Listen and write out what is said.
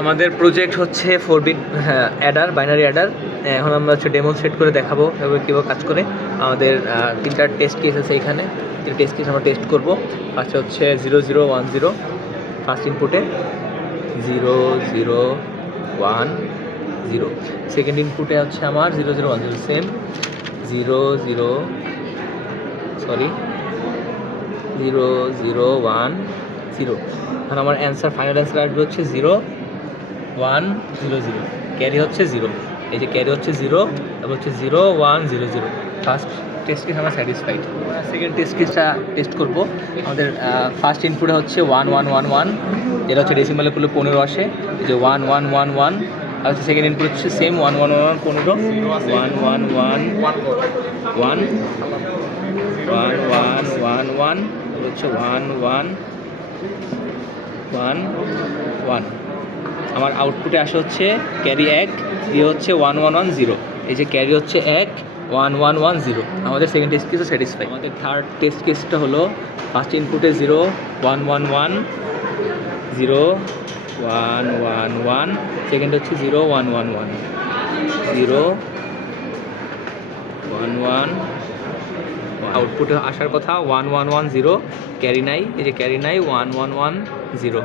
আমাদের প্রজেক্ট হচ্ছে 4 bit Eder, binary Eder. এখন আমরা হচ্ছে ডেমনস্ট্রেট করে দেখাবো এভাবে কীভাবে কাজ করে। আমাদের তিনটা টেস্ট কেস আছে এখানে, তিনটা টেস্ট কেস আমরা টেস্ট করবো। ফার্স্টে হচ্ছে 0010 ফার্স্ট ইনপুটে 0010, সেকেন্ড ইনপুটে হচ্ছে আমার 0010 সেম 0010। এখন আমার অ্যান্সার, ফাইনাল অ্যান্সার আসবে হচ্ছে 0100, ক্যারি হচ্ছে 0। এই যে ক্যারি হচ্ছে 0, তারপর হচ্ছে 0100। ফার্স্ট টেস্ট কেস আমরা স্যাটিসফাইড। সেকেন্ড টেস্ট কেসটা টেস্ট করবো। আমাদের ফার্স্ট ইনপুটে হচ্ছে 1111, যেটা হচ্ছে ডেসিমালে করলে 15 আসে। এই যে 1111, আর হচ্ছে সেকেন্ড ইনপুট হচ্ছে সেম 1111 15 1111 হচ্ছে 1111। আমার আউটপুটে আসে হচ্ছে ক্যারি 1, দিয়ে হচ্ছে 1110। এই যে ক্যারি হচ্ছে 1, 1110। আমাদের সেকেন্ড টেস্ট কেসও স্যাটিসফাই। আমাদের থার্ড টেস্ট কেসটা হলো ফার্স্ট ইনপুটে 0111 0111, সেকেন্ড হচ্ছে 0111 0111। আউটপুটে আসার কথা 1110, ক্যারি নাই, এই যে ক্যারি নাই 1110।